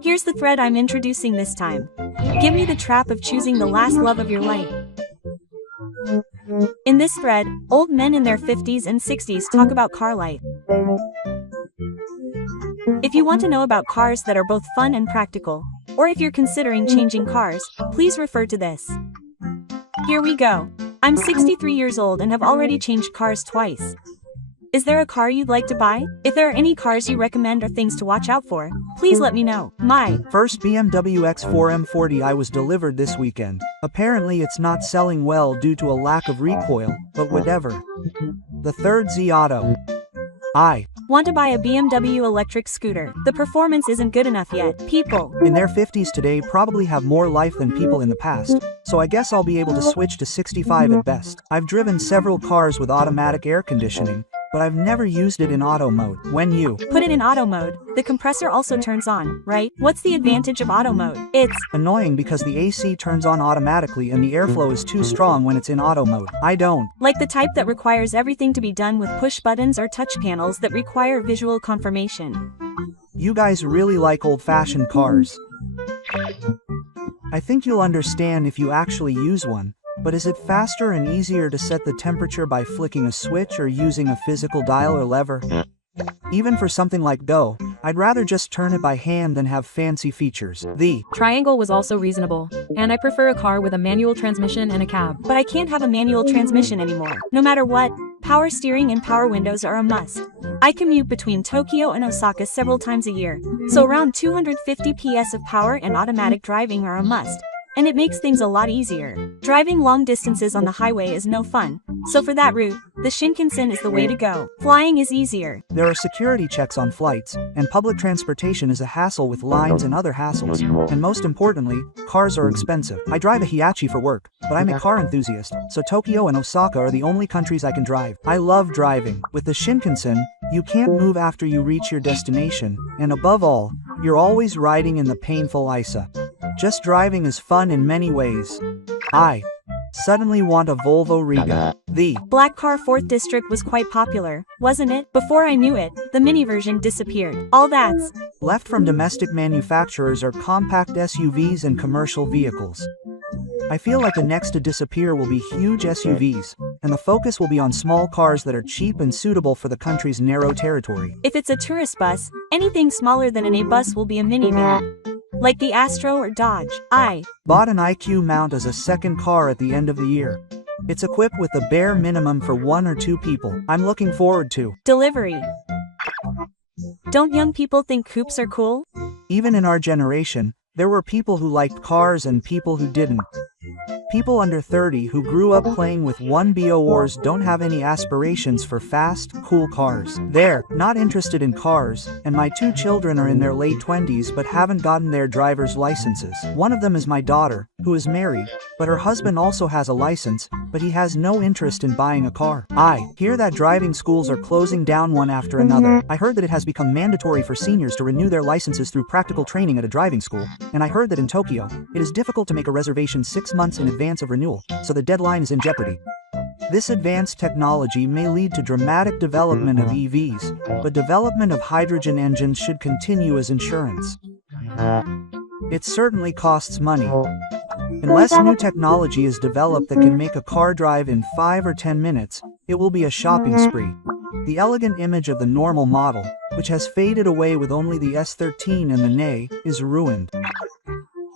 Here's the thread I'm introducing this time. Give me the trap of choosing the last love of your life. In this thread, old men in their 50s and 60s talk about car life. If you want to know about cars that are both fun and practical, or if you're considering changing cars, please refer to this. Here we go. I'm 63 years old and have already changed cars twice. Is there a car you'd like to buy? If there are any cars you recommend or things to watch out for, please let me know. My first BMW X4 M40i was delivered this weekend. Apparently it's not selling well due to a lack of recoil, but whatever. The third Z Auto. I want to buy a BMW electric scooter. The performance isn't good enough yet. People in their 50s today probably have more life than people in the past, so I guess I'll be able to switch to 65 at best. I've driven several cars with automatic air conditioning, but I've never used it in auto mode. When you put it in auto mode, the compressor also turns on, right? What's the advantage of auto mode? It's annoying because the AC turns on automatically and the airflow is too strong when it's in auto mode. I don't like the type that requires everything to be done with push buttons or touch panels that require visual confirmation. You guys really like old-fashioned cars. I think you'll understand if you actually use one. But is it faster and easier to set the temperature by flicking a switch or using a physical dial or lever? Even for something like Go, I'd rather just turn it by hand than have fancy features. The Triangle was also reasonable, and I prefer a car with a manual transmission and a cab. But I can't have a manual transmission anymore. No matter what, power steering and power windows are a must. I commute between Tokyo and Osaka several times a year, so around 250 PS of power and automatic driving are a must. And it makes things a lot easier. Driving long distances on the highway is no fun, so for that route, the Shinkansen is the way to go. Flying is easier. There are security checks on flights, and public transportation is a hassle with lines and other hassles. And most importantly, cars are expensive. I drive a Hiace for work, but I'm a car enthusiast, so Tokyo and Osaka are the only countries I can drive. I love driving. With the Shinkansen, you can't move after you reach your destination, and above all, you're always riding in the painful ISA. Just driving is fun in many ways. I suddenly want a Volvo Riga. The black car 4th district was quite popular, wasn't it? Before I knew it, the mini version disappeared. All that's left from domestic manufacturers are compact SUVs and commercial vehicles. I feel like the next to disappear will be huge SUVs, and the focus will be on small cars that are cheap and suitable for the country's narrow territory. If it's a tourist bus, anything smaller than an A bus will be a minivan. Like the Astro or Dodge. I bought an IQ mount as a second car at the end of the year. It's equipped with the bare minimum for 1 or 2 people. I'm looking forward to delivery. Don't young people think coupes are cool? Even in our generation, there were people who liked cars and people who didn't. People under 30 who grew up playing with 1BO wars don't have any aspirations for fast, cool cars. They're not interested in cars, and my 2 children are in their late 20s but haven't gotten their driver's licenses. One of them is my daughter, who is married, but her husband also has a license, but he has no interest in buying a car. I hear that driving schools are closing down one after another. I heard that it has become mandatory for seniors to renew their licenses through practical training at a driving school, and I heard that in Tokyo, it is difficult to make a reservation 6 months in advance of renewal, so the deadline is in jeopardy. This advanced technology may lead to dramatic development of EVs, but development of hydrogen engines should continue as insurance. It certainly costs money. Unless new technology is developed that can make a car drive in 5 or 10 minutes, it will be a shopping spree. The elegant image of the normal model, which has faded away with only the S13 and the NA, is ruined.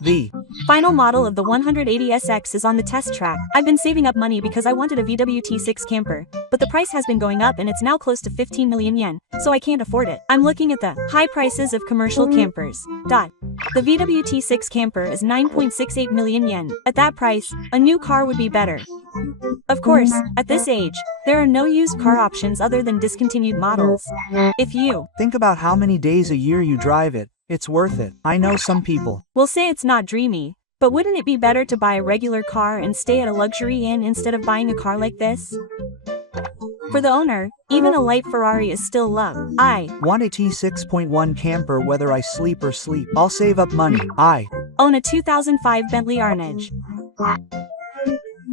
The final model of the 180SX is on the test track. I've been saving up money because I wanted a VW T6 camper, but the price has been going up and it's now close to 15 million yen, so I can't afford it. I'm looking at the high prices of commercial campers. The VW T6 camper is 9.68 million yen. At that price, a new car would be better. Of course, at this age, there are no used car options other than discontinued models. If you think about how many days a year you drive it, it's worth it. I know some people will say it's not dreamy, but wouldn't it be better to buy a regular car and stay at a luxury inn instead of buying a car like this? For the owner, even a light Ferrari is still love. I want a T6.1 camper whether I sleep or sleep. I'll save up money. I own a 2005 Bentley Arnage.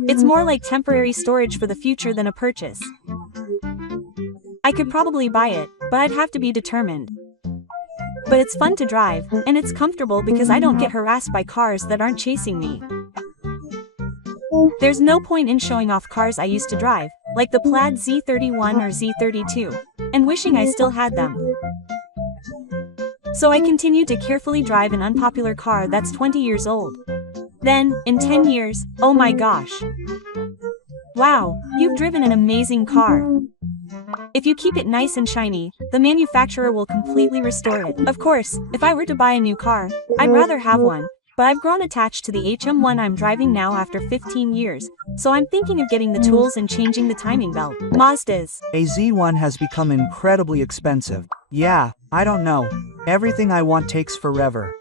It's more like temporary storage for the future than a purchase. I could probably buy it, but I'd have to be determined. but it's fun to drive, and it's comfortable because I don't get harassed by cars that aren't chasing me. There's no point in showing off cars I used to drive, like the plaid Z31 or Z32, and wishing I still had them. So I continue to carefully drive an unpopular car that's 20 years old. Then, in 10 years, oh my gosh. Wow, you've driven an amazing car. If you keep it nice and shiny, the manufacturer will completely restore it. Of course, if I were to buy a new car, I'd rather have one, but I've grown attached to the HM1 I'm driving now after 15 years, so I'm thinking of getting the tools and changing the timing belt. Mazdas. A Z1 has become incredibly expensive. Yeah, I don't know. Everything I want takes forever.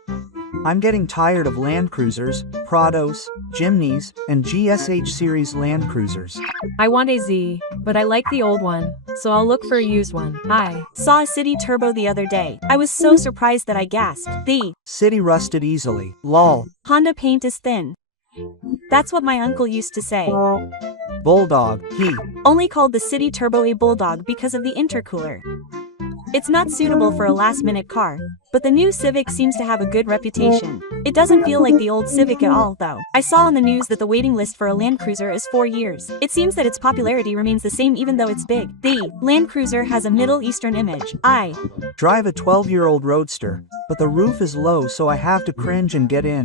I'm getting tired of Land Cruisers, Prados, Jimneys, and GSH series Land Cruisers. I want a Z, but I like the old one, so I'll look for a used one. I saw a City Turbo the other day. I was so surprised that I gasped. The City rusted easily. Lol. Honda paint is thin. That's what my uncle used to say. Bulldog. He only called the City Turbo a Bulldog because of the intercooler. It's not suitable for a last-minute car, but the new Civic seems to have a good reputation. It doesn't feel like the old Civic at all, though. I saw on the news that the waiting list for a Land Cruiser is 4 years. It seems that its popularity remains the same even though it's big. The Land Cruiser has a Middle Eastern image. I drive a 12-year-old Roadster, but the roof is low so I have to cringe and get in.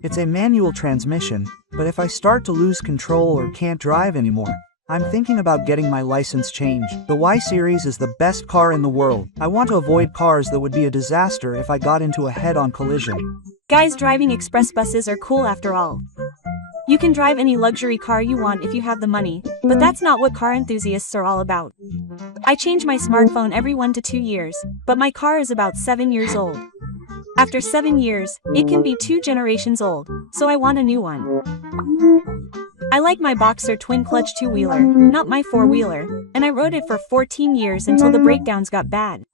It's a manual transmission, but if I start to lose control or can't drive anymore, I'm thinking about getting my license changed. The Y Series is the best car in the world. I want to avoid cars that would be a disaster if I got into a head-on collision. Guys, driving express buses are cool after all. You can drive any luxury car you want if you have the money, but that's not what car enthusiasts are all about. I change my smartphone every 1 to 2 years, but my car is about 7 years old. After 7 years, it can be 2 generations old, so I want a new one. I like my Boxer twin-clutch 2-wheeler, not my 4-wheeler, and I rode it for 14 years until the breakdowns got bad.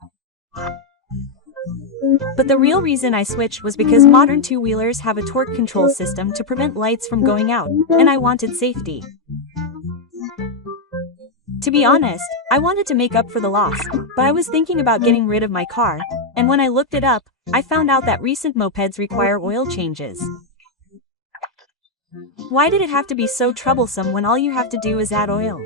But the real reason I switched was because modern 2-wheelers have a torque control system to prevent lights from going out, and I wanted safety. To be honest, I wanted to make up for the loss, but I was thinking about getting rid of my car, and when I looked it up, I found out that recent mopeds require oil changes. Why did it have to be so troublesome when all you have to do is add oil?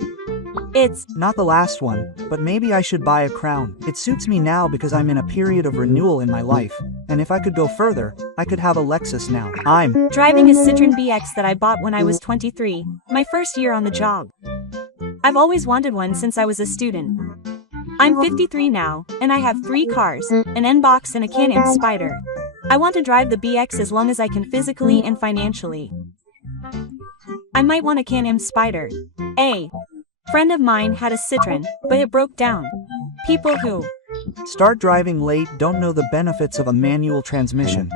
It's not the last one, but maybe I should buy a Crown. It suits me now because I'm in a period of renewal in my life, and if I could go further, I could have a Lexus now. I'm driving a Citroen BX that I bought when I was 23, my first year on the job. I've always wanted one since I was a student. I'm 53 now, and I have 3 cars, an N-Box and a Can-Am Spyder. I want to drive the BX as long as I can physically and financially. I might want a Can-Am Spyder. A friend of mine had a Citroen, but it broke down. People who start driving late don't know the benefits of a manual transmission.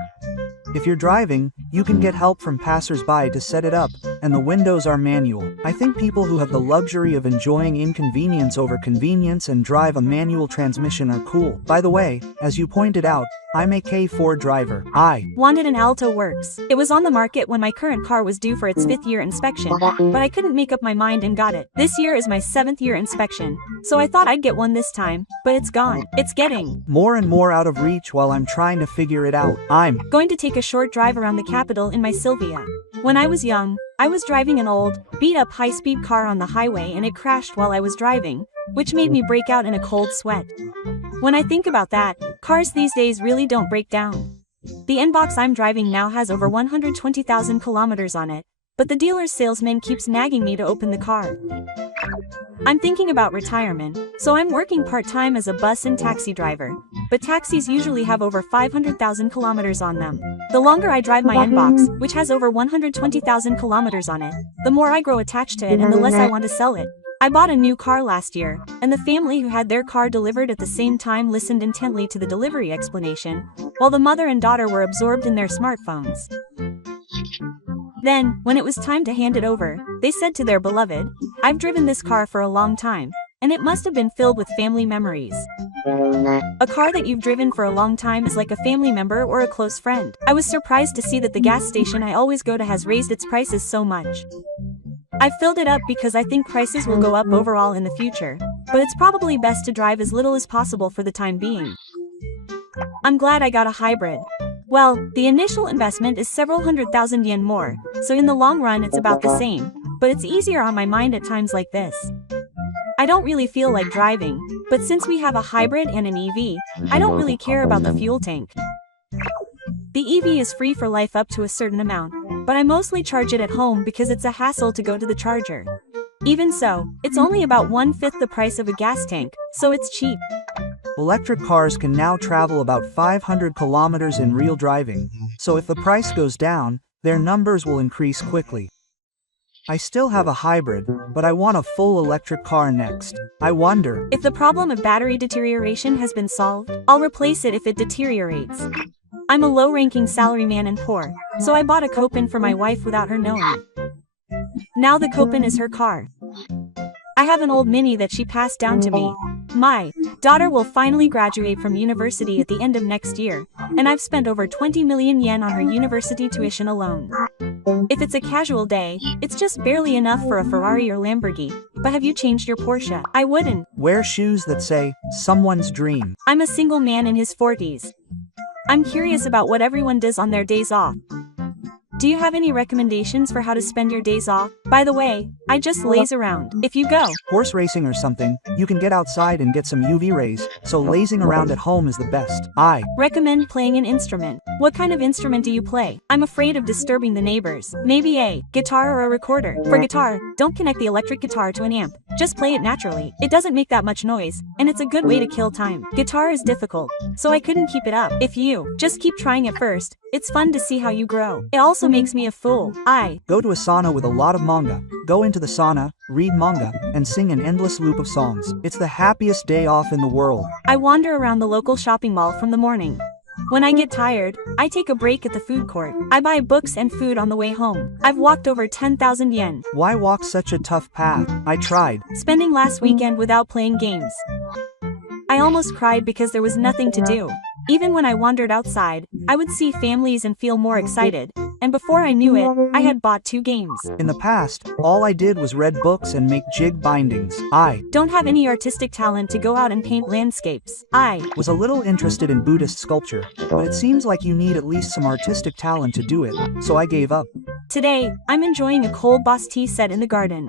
If you're driving, you can get help from passers-by to set it up, and the windows are manual. I think people who have the luxury of enjoying inconvenience over convenience and drive a manual transmission are cool. By the way, as you pointed out, I'm a K4 driver. I wanted an Alto Works. It was on the market when my current car was due for its 5th year inspection, but I couldn't make up my mind and got it. This year is my 7th year inspection, so I thought I'd get one this time, but it's gone. It's getting more and more out of reach while I'm trying to figure it out. I'm going to take a short drive around the capital in my Silvia. When I was young, I was driving an old, beat-up high-speed car on the highway and it crashed while I was driving, which made me break out in a cold sweat. When I think about that, cars these days really don't break down. The N-Box I'm driving now has over 120,000 kilometers on it, but the dealer's salesman keeps nagging me to open the car. I'm thinking about retirement, so I'm working part-time as a bus and taxi driver, but taxis usually have over 500,000 kilometers on them. The longer I drive my N-Box, which has over 120,000 kilometers on it, the more I grow attached to it and the less I want to sell it. I bought a new car last year, and the family who had their car delivered at the same time listened intently to the delivery explanation, while the mother and daughter were absorbed in their smartphones. Then, when it was time to hand it over, they said to their beloved, "I've driven this car for a long time, and it must have been filled with family memories." A car that you've driven for a long time is like a family member or a close friend. I was surprised to see that the gas station I always go to has raised its prices so much. I've filled it up because I think prices will go up overall in the future, but it's probably best to drive as little as possible for the time being. I'm glad I got a hybrid. Well, the initial investment is several 100,000 yen more, so in the long run it's about the same, but it's easier on my mind at times like this. I don't really feel like driving, but since we have a hybrid and an EV, I don't really care about the fuel tank. The EV is free for life up to a certain amount, but I mostly charge it at home because it's a hassle to go to the charger. Even so, it's only about 1/5 the price of a gas tank, so it's cheap. Electric cars can now travel about 500 kilometers in real driving, so if the price goes down, their numbers will increase quickly. I still have a hybrid, but I want a full electric car next. I wonder if the problem of battery deterioration has been solved. I'll replace it if it deteriorates. I'm a low-ranking salaryman and poor, so I bought a Copen for my wife without her knowing. Now the Copen is her car. I have an old Mini that she passed down to me. My daughter will finally graduate from university at the end of next year, and I've spent over 20 million yen on her university tuition alone. If it's a casual day, it's just barely enough for a Ferrari or Lamborghini. But have you changed your Porsche? I wouldn't. Wear shoes that say, someone's dream. I'm a single man in his 40s. I'm curious about what everyone does on their days off. Do you have any recommendations for how to spend your days off? By the way, I just laze around. If you go horse racing or something, you can get outside and get some UV rays, so lazing around at home is the best. I recommend playing an instrument. What kind of instrument do you play? I'm afraid of disturbing the neighbors. Maybe a guitar or a recorder. For guitar, don't connect the electric guitar to an amp. Just play it naturally. It doesn't make that much noise, and it's a good way to kill time. Guitar is difficult, so I couldn't keep it up. If you just keep trying at first, it's fun to see how you grow. It also makes me a fool. I go to a sauna with a lot of manga. Go into the sauna, read manga, and sing an endless loop of songs. It's the happiest day off in the world. I wander around the local shopping mall from the morning. When I get tired, I take a break at the food court. I buy books and food on the way home. I've walked over 10,000 yen. Why walk such a tough path? I tried. Spending last weekend without playing games. I almost cried because there was nothing to do. Even when I wandered outside, I would see families and feel more excited. And before I knew it, I had bought 2 games. In the past, all I did was read books and make jig bindings. I don't have any artistic talent to go out and paint landscapes. I was a little interested in Buddhist sculpture, but it seems like you need at least some artistic talent to do it, so I gave up. Today, I'm enjoying a cold boss tea set in the garden.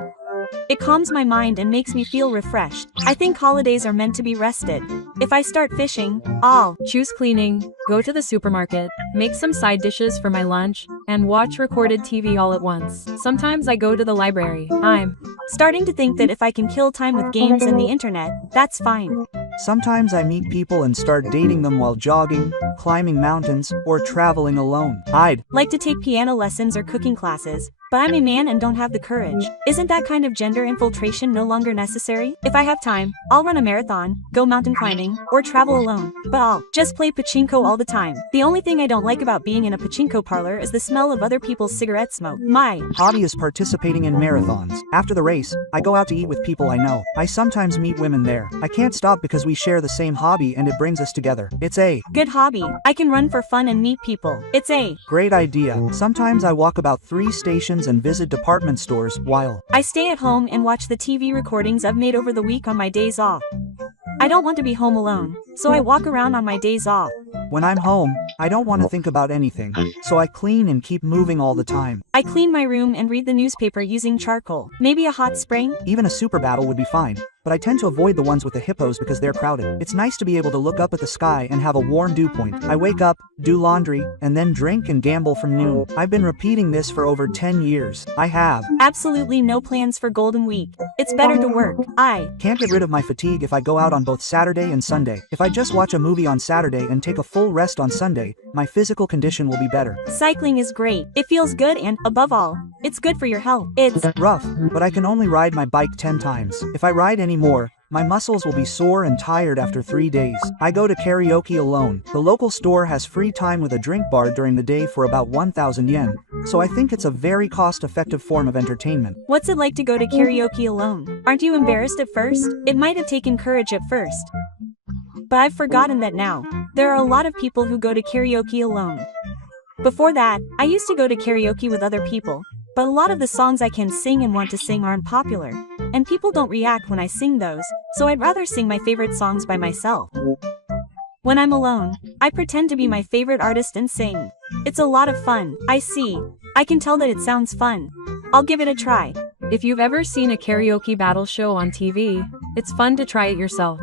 It calms my mind and makes me feel refreshed. I think holidays are meant to be rested. If I start fishing, I'll choose cleaning, go to the supermarket, make some side dishes for my lunch, and watch recorded TV all at once. Sometimes I go to the library. I'm starting to think that if I can kill time with games and the internet, that's fine. Sometimes I meet people and start dating them while jogging, climbing mountains, or traveling alone. I'd like to take piano lessons or cooking classes, but I'm a man and don't have the courage. Isn't that kind of gender infiltration no longer necessary? If I have time, I'll run a marathon, go mountain climbing, or travel alone. But I'll just play pachinko all the time. The only thing I don't like about being in a pachinko parlor is the smell of other people's cigarette smoke. My hobby is participating in marathons. After the race, I go out to eat with people I know. I sometimes meet women there. I can't stop because we share the same hobby and it brings us together. It's a good hobby. I can run for fun and meet people. It's a great idea. Sometimes I walk about 3 stations and visit department stores while I stay at home and watch the TV recordings I've made over the week on my days off. I don't want to be home alone, so I walk around on my days off. When I'm home, I don't want to think about anything, so I clean and keep moving all the time. I clean my room and read the newspaper using charcoal. Maybe a hot spring? Even a super battle would be fine, but I tend to avoid the ones with the hippos because they're crowded. It's nice to be able to look up at the sky and have a warm dew point. I wake up, do laundry, and then drink and gamble from noon. I've been repeating this for over 10 years. I have absolutely no plans for Golden Week. It's better to work. I can't get rid of my fatigue if I go out on both Saturday and Sunday. If I just watch a movie on Saturday and take a full rest on Sunday, my physical condition will be better. Cycling is great. It feels good and, above all, it's good for your health. It's rough, but I can only ride my bike 10 times. If I ride any more, my muscles will be sore and tired after 3 days. I go to karaoke alone. The local store has free time with a drink bar during the day for about 1,000 yen, so I think it's a very cost-effective form of entertainment. What's it like to go to karaoke alone? Aren't you embarrassed at first? It might have taken courage at first, but I've forgotten that now. There are a lot of people who go to karaoke alone. Before that, I used to go to karaoke with other people, but a lot of the songs I can sing and want to sing aren't popular, and people don't react when I sing those, so I'd rather sing my favorite songs by myself. When I'm alone, I pretend to be my favorite artist and sing. It's a lot of fun. I see. I can tell that it sounds fun. I'll give it a try. If you've ever seen a karaoke battle show on TV, it's fun to try it yourself.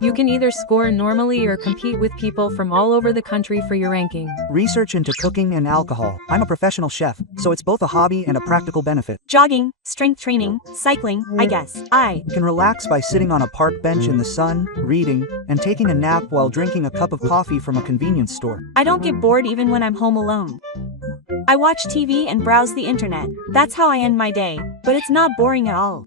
You can either score normally or compete with people from all over the country for your ranking. Research into cooking and alcohol. I'm a professional chef, so it's both a hobby and a practical benefit. Jogging, strength training, cycling, I guess. I Can relax by sitting on a park bench in the sun, reading, and taking a nap while drinking a cup of coffee from a convenience store. don't get bored even when I'm home alone. I watch TV and browse the internet. That's how I end my day, but it's not boring at all.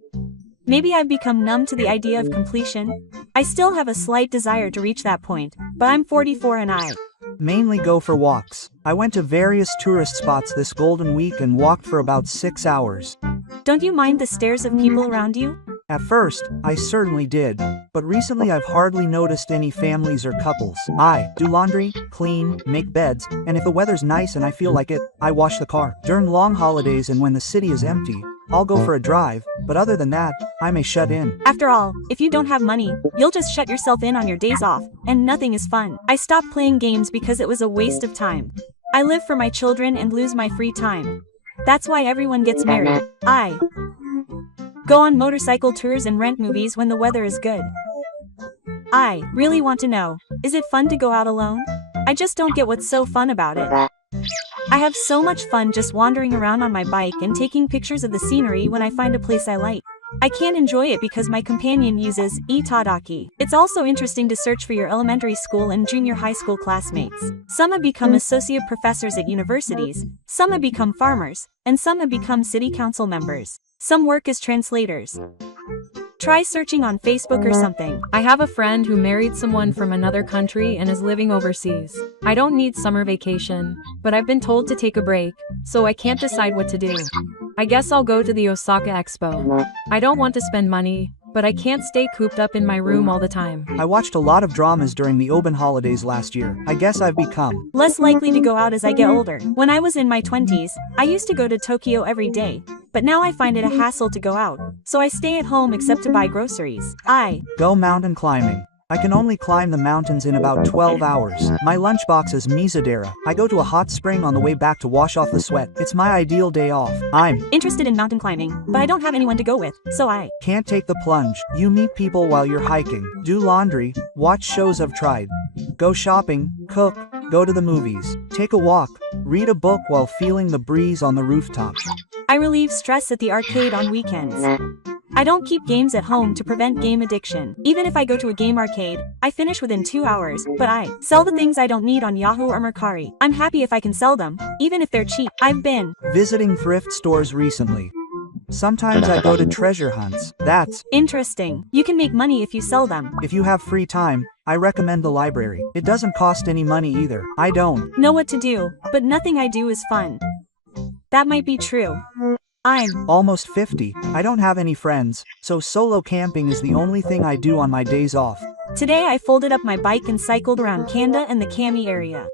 Maybe I've become numb to the idea of completion. I still have a slight desire to reach that point, but I'm 44 and I Mainly go for walks. I went to various tourist spots this golden week and walked for about 6 hours. Don't you mind the stares of people around you? At first, I certainly did, but recently I've hardly noticed any families or couples. I do laundry, clean, make beds, and if the weather's nice and I feel like it, I wash the car. During long holidays and when the city is empty, I'll go for a drive, but other than that, I may shut in. After all, if you don't have money, you'll just shut yourself in on your days off, and nothing is fun. I stopped playing games because it was a waste of time. I live for my children and lose my free time. That's why everyone gets married. I go on motorcycle tours and rent movies when the weather is good. I really want to know, is it fun to go out alone? I just don't get what's so fun about it. I have so much fun just wandering around on my bike and taking pictures of the scenery when I find a place I like. I can't enjoy it because my companion uses itadaki. It's also interesting to search for your elementary school and junior high school classmates. Some have become associate professors at universities, some have become farmers, and some have become city council members. Some work as translators. Try searching on Facebook or something. I have a friend who married someone from another country and is living overseas. I don't need summer vacation, but I've been told to take a break, so I can't decide what to do. I guess I'll go to the Osaka Expo. I don't want to spend money, but I can't stay cooped up in my room all the time. I watched a lot of dramas during the Open holidays last year. I guess I've become less likely to go out as I get older. When I was in my 20s, I used to go to Tokyo every day, but now I find it a hassle to go out, so I stay at home except to buy groceries. I go mountain climbing. I can only climb the mountains in about 12 hours. My lunchbox is Mizudera. I go to a hot spring on the way back to wash off the sweat. It's my ideal day off. I'm interested in mountain climbing, but I don't have anyone to go with, so I can't take the plunge. You meet people while you're hiking, do laundry, watch shows I've tried, go shopping, cook, go to the movies, take a walk, read a book while feeling the breeze on the rooftop. I relieve stress at the arcade on weekends. I don't keep games at home to prevent game addiction. Even if I go to a game arcade, I finish within 2 hours, but I sell the things I don't need on Yahoo or Mercari. I'm happy if I can sell them, even if they're cheap. I've been visiting thrift stores recently. Sometimes I go to treasure hunts. That's interesting. You can make money if you sell them. If you have free time, I recommend the library. It doesn't cost any money either. I don't know what to do, but nothing I do is fun. That might be true. I'm almost 50. I don't have any friends, so solo camping is the only thing I do on my days off. Today I folded up my bike and cycled around Kanda and the Kami area.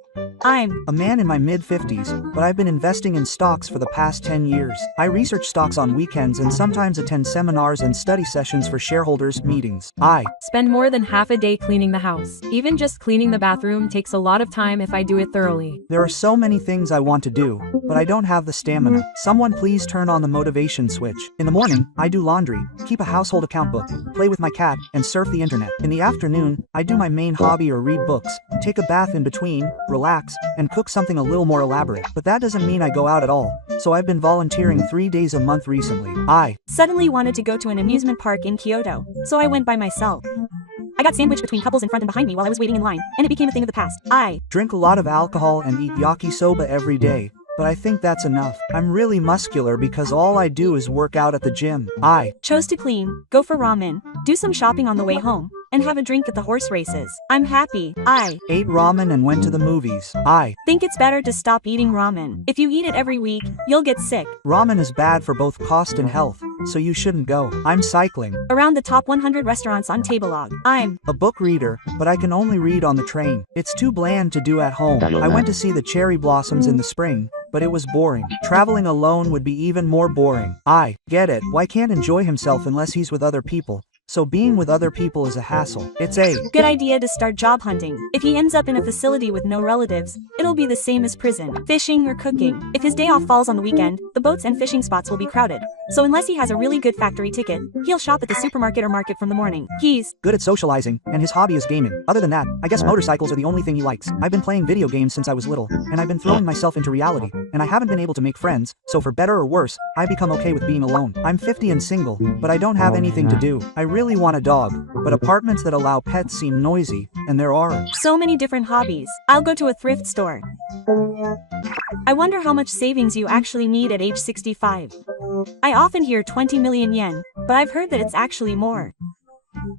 I'm a man in my mid-50s, but I've been investing in stocks for the past 10 years. I research stocks on weekends and sometimes attend seminars and study sessions for shareholders' meetings. I spend more than half a day cleaning the house. Even just cleaning the bathroom takes a lot of time if I do it thoroughly. There are so many things I want to do, but I don't have the stamina. Someone please turn on the motivation switch. In the morning, I do laundry, keep a household account book, play with my cat, and surf the internet. In the afternoon, I do my main hobby or read books, take a bath in between, relax, and cook something a little more elaborate. But that doesn't mean I go out at all, so I've been volunteering 3 days a month recently. I suddenly wanted to go to an amusement park in Kyoto, so I went by myself. I got sandwiched between couples in front and behind me while I was waiting in line, and it became a thing of the past. I drink a lot of alcohol and eat yakisoba every day, but I think that's enough. I'm really muscular because all I do is work out at the gym. I chose to clean, go for ramen, do some shopping on the way home, and have a drink at the horse races. I'm happy. I ate ramen and went to the movies. I think it's better to stop eating ramen. If you eat it every week, you'll get sick. Ramen is bad for both cost and health, so you shouldn't go. I'm cycling around the top 100 restaurants on Tabelog. I'm a book reader, but I can only read on the train. It's too bland to do at home. I went to see the cherry blossoms in the spring, but it was boring. Traveling alone would be even more boring. I get it. Why can't enjoy himself unless he's with other people? so being with other people is a hassle. It's a good idea to start job hunting. If he ends up in a facility with no relatives, it'll be the same as prison. Fishing or cooking. If his day off falls on the weekend, the boats and fishing spots will be crowded. So unless he has a really good factory ticket, he'll shop at the supermarket or market from the morning. He's good at socializing, and his hobby is gaming. Other than that, I guess motorcycles are the only thing he likes. I've been playing video games since I was little, and I've been throwing myself into reality, and I haven't been able to make friends, so for better or worse, I've become okay with being alone. I'm 50 and single, but I don't have anything to do. I really want a dog, but apartments that allow pets seem noisy, and there are so many different hobbies. I'll go to a thrift store. I wonder how much savings you actually need at age 65. I often hear 20 million yen, but I've heard that it's actually more.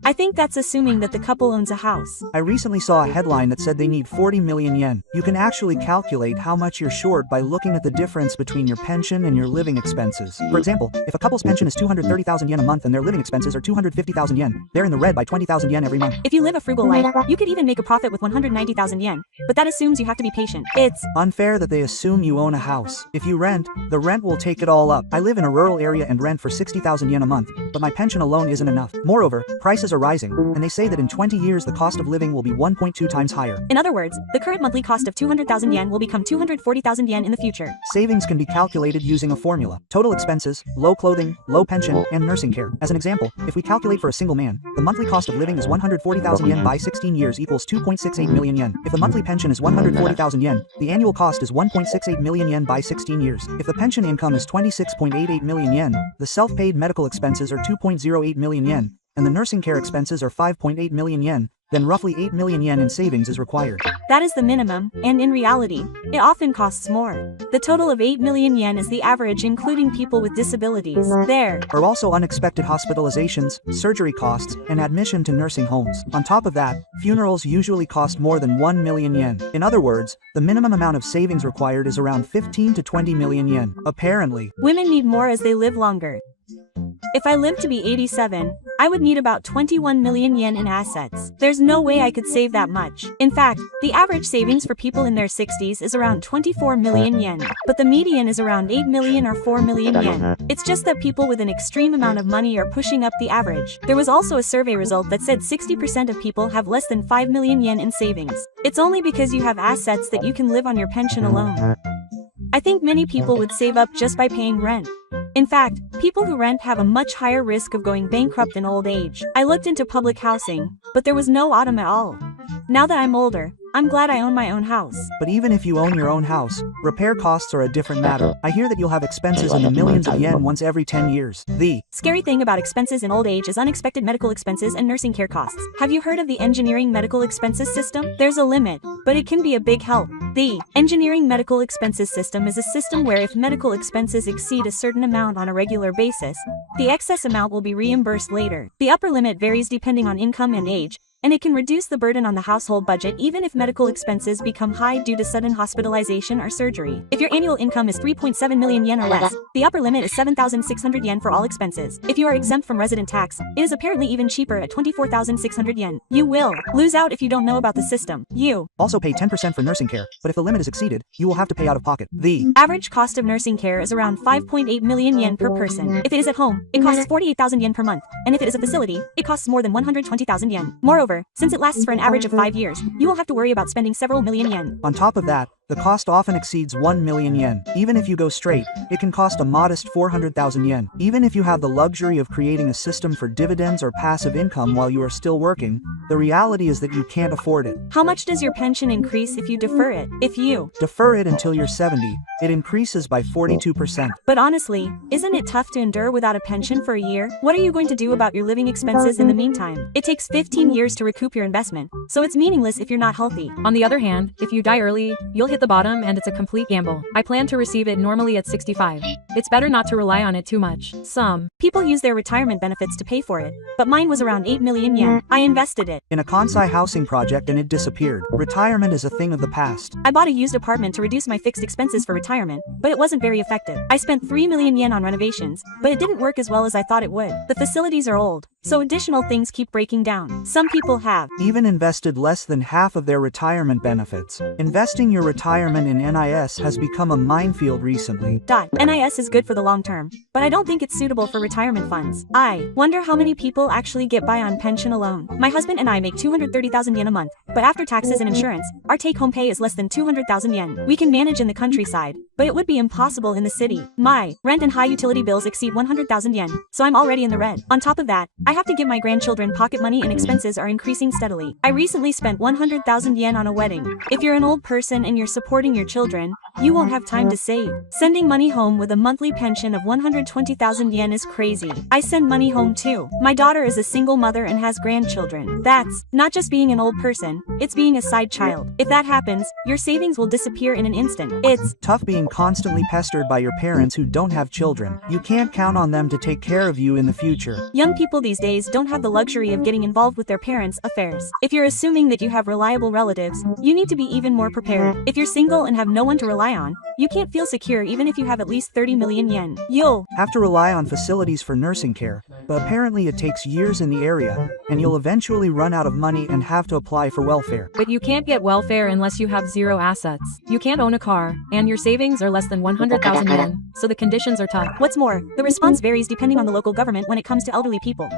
I think that's assuming that the couple owns a house. I recently saw a headline that said they need 40 million yen. You can actually calculate how much you're short by looking at the difference between your pension and your living expenses. For example, if a couple's pension is 230,000 yen a month and their living expenses are 250,000 yen, they're in the red by 20,000 yen every month. If you live a frugal life, you could even make a profit with 190,000 yen, but that assumes you have to be patient. It's unfair that they assume you own a house. If you rent, the rent will take it all up. I live in a rural area and rent for 60,000 yen a month, but my pension alone isn't enough. Moreover, prices are rising, and they say that in 20 years the cost of living will be 1.2 times higher. In other words, the current monthly cost of 200,000 yen will become 240,000 yen in the future. Savings can be calculated using a formula. Total expenses, low clothing, low pension, and nursing care. As an example, if we calculate for a single man, the monthly cost of living is 140,000 yen by 16 years equals 2.68 million yen. If the monthly pension is 140,000 yen, the annual cost is 1.68 million yen by 16 years. If the pension income is 26.88 million yen, the self-paid medical expenses are 2.08 million yen, and the nursing care expenses are 5.8 million yen, then roughly 8 million yen in savings is required. That is the minimum, and in reality, it often costs more. The total of 8 million yen is the average including people with disabilities. There are also unexpected hospitalizations, surgery costs, and admission to nursing homes. On top of that, funerals usually cost more than 1 million yen. In other words, the minimum amount of savings required is around 15 to 20 million yen. Apparently, women need more as they live longer. If I live to be 87, I would need about 21 million yen in assets. There's no way I could save that much. In fact, the average savings for people in their 60s is around 24 million yen, but the median is around 8 million or 4 million yen. It's just that people with an extreme amount of money are pushing up the average. There was also a survey result that said 60% of people have less than 5 million yen in savings. It's only because you have assets that you can live on your pension alone. I think many people would save up just by paying rent. In fact, people who rent have a much higher risk of going bankrupt in old age. I looked into public housing, but there was no autumn at all. Now that I'm older, I'm glad I own my own house. But even if you own your own house, repair costs are a different matter. I hear that you'll have expenses in the millions of yen once every 10 years. The scary thing about expenses in old age is unexpected medical expenses and nursing care costs. Have you heard of the engineering medical expenses system? There's a limit, but it can be a big help. The engineering medical expenses system is a system where if medical expenses exceed a certain amount on a regular basis, the excess amount will be reimbursed later. The upper limit varies depending on income and age, and it can reduce the burden on the household budget even if medical expenses become high due to sudden hospitalization or surgery. If your annual income is 3.7 million yen or less, the upper limit is 7,600 yen for all expenses. If you are exempt from resident tax, it is apparently even cheaper at 24,600 yen. You will lose out if you don't know about the system. You also pay 10% for nursing care, but if the limit is exceeded, you will have to pay out of pocket. The average cost of nursing care is around 5.8 million yen per person. If it is at home, it costs 48,000 yen per month, and if it is a facility, it costs more than 120,000 yen. Moreover, since it lasts for an average of 5 years, you will have to worry about spending several million yen. On top of that, the cost often exceeds 1 million yen. Even if you go straight, it can cost a modest 400,000 yen. Even if you have the luxury of creating a system for dividends or passive income while you are still working, the reality is that you can't afford it. How much does your pension increase if you defer it? If you defer it until you're 70, it increases by 42%. But honestly, isn't it tough to endure without a pension for a year? What are you going to do about your living expenses in the meantime? It takes 15 years to recoup your investment, so it's meaningless if you're not healthy. On the other hand, if you die early, you'll hit the bottom and it's a complete gamble. I plan to receive it normally at 65. It's better not to rely on it too much. Some people use their retirement benefits to pay for it, but mine was around 8 million yen. I invested it in a Kansai housing project and it disappeared. Retirement is a thing of the past. I bought a used apartment to reduce my fixed expenses for retirement, but it wasn't very effective. I spent 3 million yen on renovations, but it didn't work as well as I thought it would. The facilities are old, so additional things keep breaking down. Some people have even invested less than half of their retirement benefits. Investing your retirement retirement in NIS has become a minefield recently. NIS is good for the long term, but I don't think it's suitable for retirement funds. I wonder how many people actually get by on pension alone. My husband and I make 230,000 yen a month, but after taxes and insurance, our take-home pay is less than 200,000 yen. We can manage in the countryside, but it would be impossible in the city. My rent and high utility bills exceed 100,000 yen, so I'm already in the red. On top of that, I have to give my grandchildren pocket money and expenses are increasing steadily. I recently spent 100,000 yen on a wedding. If you're an old person and you're supporting your children, you won't have time to save. Sending money home with a monthly pension of 120,000 yen is crazy. I send money home too. My daughter is a single mother and has grandchildren. That's not just being an old person, it's being a side child. If that happens, your savings will disappear in an instant. It's tough being constantly pestered by your parents who don't have children. You can't count on them to take care of you in the future. Young people these days don't have the luxury of getting involved with their parents' affairs. If you're assuming that you have reliable relatives, you need to be even more prepared. If you're single and have no one to rely on, you can't feel secure even if you have at least 30 million yen. You'll have to rely on facilities for nursing care, but apparently it takes years in the area, and you'll eventually run out of money and have to apply for welfare. But you can't get welfare unless you have zero assets. You can't own a car, and your savings are less than 100,000 yen, so the conditions are tough. What's more, the response varies depending on the local government when it comes to elderly people.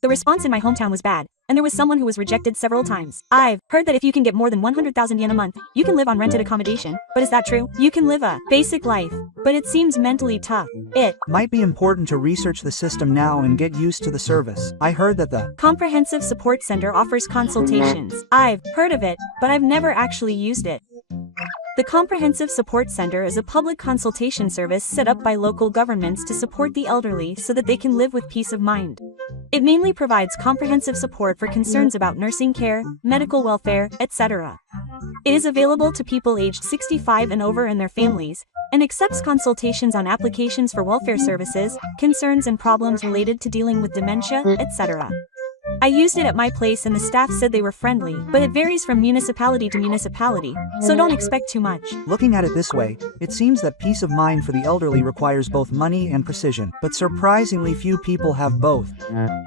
The response in my hometown was bad, and there was someone who was rejected several times. I've heard that if you can get more than 100,000 yen a month, you can live on rented accommodation. But is that true? You can live a basic life, but it seems mentally tough. It might be important to research the system now and get used to the service. I heard that the Comprehensive Support Center offers consultations. I've heard of it, but I've never actually used it. The Comprehensive Support Center is a public consultation service set up by local governments to support the elderly so that they can live with peace of mind. It mainly provides comprehensive support for concerns about nursing care, medical welfare, etc. It is available to people aged 65 and over and their families, and accepts consultations on applications for welfare services, concerns and problems related to dealing with dementia, etc. I used it at my place and the staff said they were friendly, but it varies from municipality to municipality, so don't expect too much. Looking at it this way, it seems that peace of mind for the elderly requires both money and precision, but surprisingly few people have both.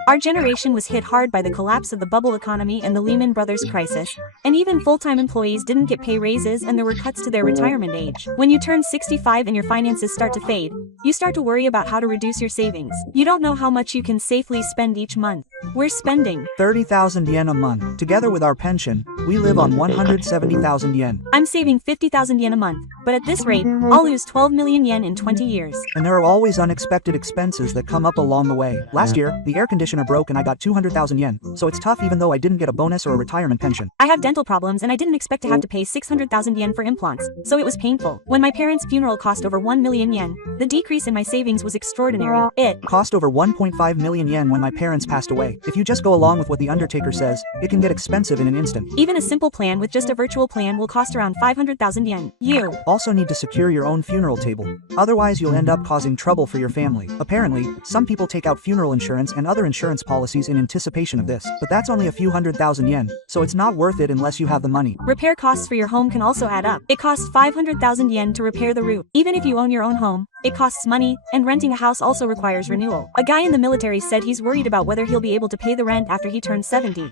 Our generation was hit hard by the collapse of the bubble economy and the Lehman Brothers crisis, and even full-time employees didn't get pay raises and there were cuts to their retirement age. When you turn 65 and your finances start to fade, you start to worry about how to reduce your savings. You don't know how much you can safely spend each month. We're spending 30,000 yen a month. Together with our pension, we live on 170,000 yen. I'm saving 50,000 yen a month, but at this rate, I'll lose 12 million yen in 20 years. And there are always unexpected expenses that come up along the way. Last year, the air conditioner broke and I got 200,000 yen, so it's tough even though I didn't get a bonus or a retirement pension. I have dental problems and I didn't expect to have to pay 600,000 yen for implants, so it was painful. When my parents' funeral cost over 1 million yen, the decrease in my savings was extraordinary. It cost over 1.5 million yen when my parents passed away. If you just go along with what the undertaker says, it can get expensive in an instant. Even a simple plan with just a virtual plan will cost around 500,000 yen. You also need to secure your own funeral table. Otherwise you'll end up causing trouble for your family. Apparently, some people take out funeral insurance and other insurance policies in anticipation of this, but that's only a few 100,000 yen, so it's not worth it unless you have the money. Repair costs for your home can also add up. It costs 500,000 yen to repair the roof. Even if you own your own home, it costs money, and renting a house also requires renewal. A guy in the military said he's worried about whether he'll be able to pay the rent after he turns 70.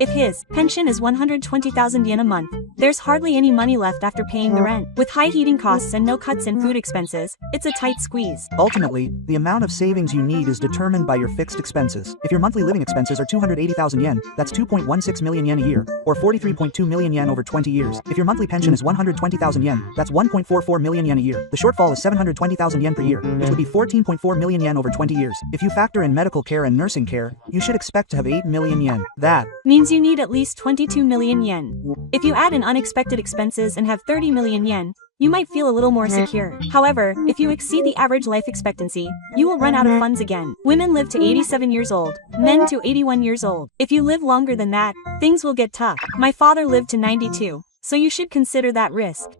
If his pension is 120,000 yen a month, there's hardly any money left after paying the rent. With high heating costs and no cuts in food expenses, it's a tight squeeze. Ultimately, the amount of savings you need is determined by your fixed expenses. If your monthly living expenses are 280,000 yen, that's 2.16 million yen a year, or 43.2 million yen over 20 years. If your monthly pension is 120,000 yen, that's 1.44 million yen a year. The shortfall is 720,000 yen per year, which would be 14.4 million yen over 20 years. If you factor in medical care and nursing care, you should expect to have 8 million yen. That means you need at least 22 million yen. If you add in unexpected expenses and have 30 million yen, you might feel a little more secure. However, if you exceed the average life expectancy, you will run out of funds again. Women live to 87 years old, men to 81 years old. If you live longer than that, things will get tough. My father lived to 92, so you should consider that risk.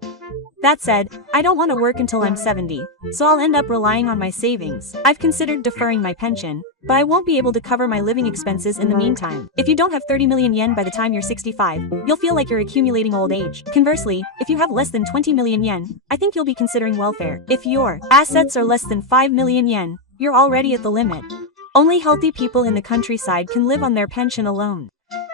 That said, I don't want to work until I'm 70, so I'll end up relying on my savings. I've considered deferring my pension, but I won't be able to cover my living expenses in the meantime. If you don't have 30 million yen by the time you're 65, you'll feel like you're accumulating old age. Conversely, if you have less than 20 million yen, I think you'll be considering welfare. If your assets are less than 5 million yen, you're already at the limit. Only healthy people in the countryside can live on their pension alone.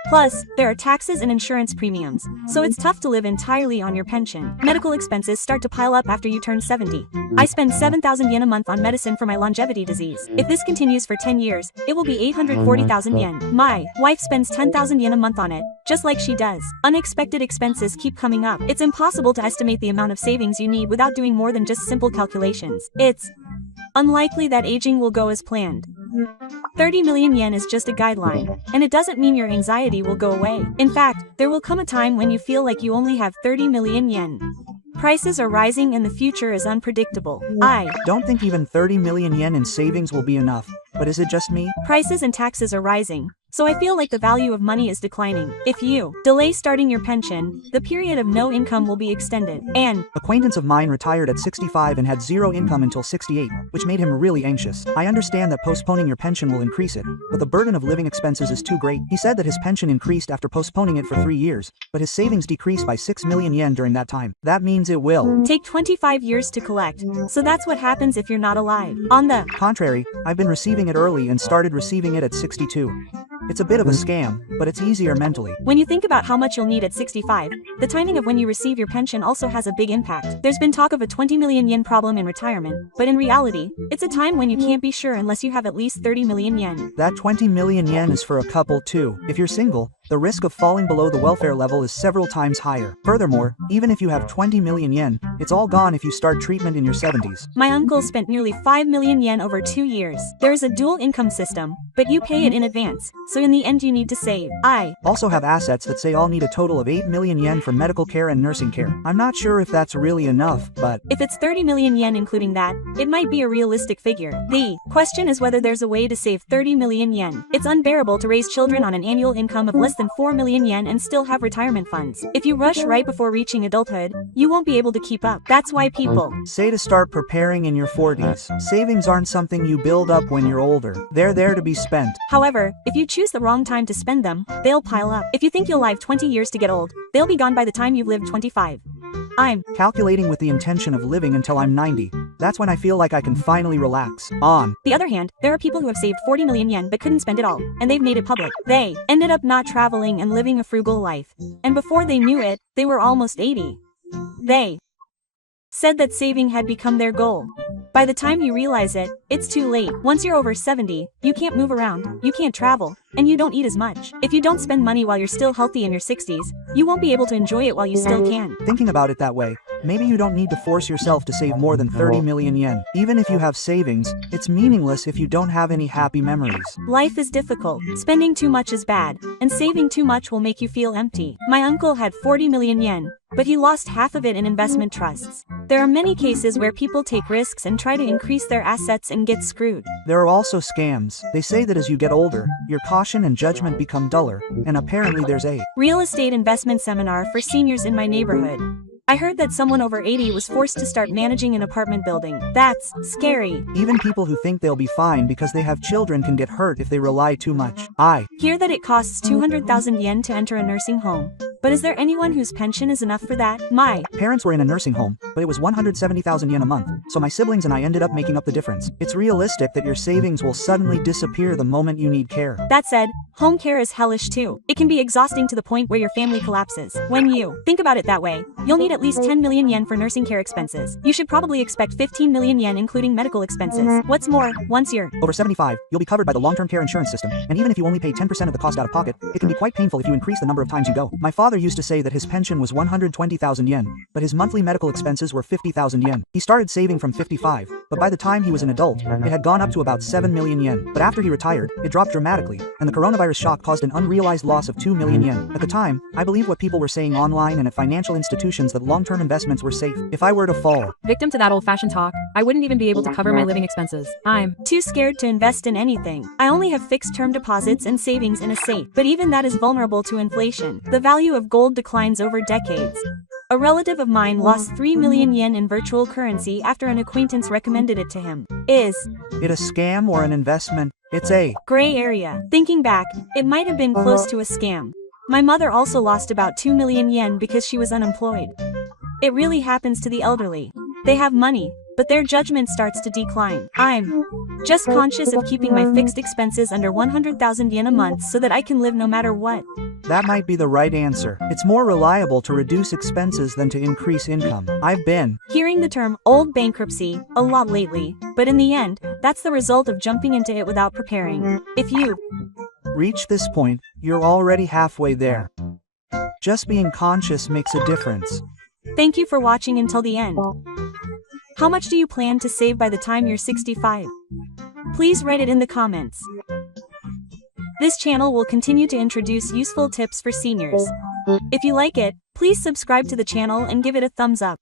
Plus, there are taxes and insurance premiums, so it's tough to live entirely on your pension. Medical expenses start to pile up after you turn 70. I spend 7,000 yen a month on medicine for my longevity disease. If this continues for 10 years, it will be 840,000 yen. My wife spends 10,000 yen a month on it, just like she does. Unexpected expenses keep coming up. It's impossible to estimate the amount of savings you need without doing more than just simple calculations. It's unlikely that aging will go as planned. 30 million yen is just a guideline, and it doesn't mean your anxiety will go away. In fact, there will come a time when you feel like you only have 30 million yen. Prices are rising and the future is unpredictable. I don't think even 30 million yen in savings will be enough, but is it just me? Prices and taxes are rising, so I feel like the value of money is declining. If you delay starting your pension, the period of no income will be extended. An acquaintance of mine retired at 65 and had zero income until 68, which made him really anxious. I understand that postponing your pension will increase it, but the burden of living expenses is too great. He said that his pension increased after postponing it for 3 years, but his savings decreased by 6 million yen during that time. That means it will take 25 years to collect, so that's what happens if you're not alive. On the contrary, I've been receiving it early and started receiving it at 62. It's a bit of a scam, but it's easier mentally. When you think about how much you'll need at 65, the timing of when you receive your pension also has a big impact. There's been talk of a 20 million yen problem in retirement, but in reality, it's a time when you can't be sure unless you have at least 30 million yen. That 20 million yen is for a couple too. If you're single, the risk of falling below the welfare level is several times higher. Furthermore, even if you have 20 million yen, it's all gone if you start treatment in your 70s. My uncle spent nearly 5 million yen over 2 years. There is a dual income system, but you pay it in advance, so in the end you need to save. I also have assets that say I'll need a total of 8 million yen for medical care and nursing care. I'm not sure if that's really enough, but if it's 30 million yen including that, it might be a realistic figure. The question is whether there's a way to save 30 million yen. It's unbearable to raise children on an annual income of less than 4 million yen and still have retirement funds. If you rush right before reaching adulthood, you won't be able to keep up. That's why people say to start preparing in your 40s. Savings aren't something you build up when you're older. They're there to be spent. However, if you choose the wrong time to spend them, they'll pile up. If you think you'll live 20 years to get old, they'll be gone by the time you've lived 25. I'm calculating with the intention of living until I'm 90. That's when I feel like I can finally relax. On the other hand, there are people who have saved 40 million yen but couldn't spend it all, and they've made it public. They ended up not traveling and living a frugal life. And before they knew it, they were almost 80. They said that saving had become their goal. By the time you realize it, it's too late. Once you're over 70, you can't move around, you can't travel, and you don't eat as much. If you don't spend money while you're still healthy in your 60s, you won't be able to enjoy it while you still can. Thinking about it that way, maybe you don't need to force yourself to save more than 30 million yen. Even if you have savings, it's meaningless if you don't have any happy memories. Life is difficult. Spending too much is bad, and saving too much will make you feel empty. My uncle had 40 million yen, but he lost half of it in investment trusts. There are many cases where people take risks and try to increase their assets and get screwed. There are also scams. They say that as you get older, your caution and judgment become duller, and apparently there's a real estate investment seminar for seniors in my neighborhood. I heard that someone over 80 was forced to start managing an apartment building. That's scary. Even people who think they'll be fine because they have children can get hurt if they rely too much. I hear that it costs 200,000 yen to enter a nursing home. But is there anyone whose pension is enough for that? My parents were in a nursing home, but it was 170,000 yen a month, so my siblings and I ended up making up the difference. It's realistic that your savings will suddenly disappear the moment you need care. That said, home care is hellish too. It can be exhausting to the point where your family collapses. When you think about it that way, you'll need at least 10 million yen for nursing care expenses. You should probably expect 15 million yen including medical expenses. What's more, once you're over 75, you'll be covered by the long-term care insurance system, and even if you only pay 10% of the cost out of pocket, it can be quite painful if you increase the number of times you go. My father used to say that his pension was 120,000 yen, but his monthly medical expenses were 50,000 yen. He started saving from 55, but by the time he was an adult, it had gone up to about 7 million yen. But after he retired, it dropped dramatically, and the coronavirus shock caused an unrealized loss of 2 million yen. At the time, I believe what people were saying online and at financial institutions that long-term investments were safe. If I were to fall victim to that old-fashioned talk, I wouldn't even be able to cover my living expenses. I'm too scared to invest in anything. I only have fixed term deposits and savings in a safe, but even that is vulnerable to inflation. The value of gold declines over decades. A relative of mine lost 3 million yen in virtual currency after an acquaintance recommended it to him. Is it a scam or an investment? It's a gray area. Thinking back, it might have been close to a scam. My mother also lost about 2 million yen because she was unemployed. It really happens to the elderly. They have money, but their judgment starts to decline. I'm just conscious of keeping my fixed expenses under 100,000 yen a month so that I can live no matter what. That might be the right answer. It's more reliable to reduce expenses than to increase income. I've been hearing the term old bankruptcy a lot lately, but in the end, that's the result of jumping into it without preparing. If you reach this point, you're already halfway there. Just being conscious makes a difference. Thank you for watching until the end. How much do you plan to save by the time you're 65? Please write it in the comments. This channel will continue to introduce useful tips for seniors. If you like it, please subscribe to the channel and give it a thumbs up.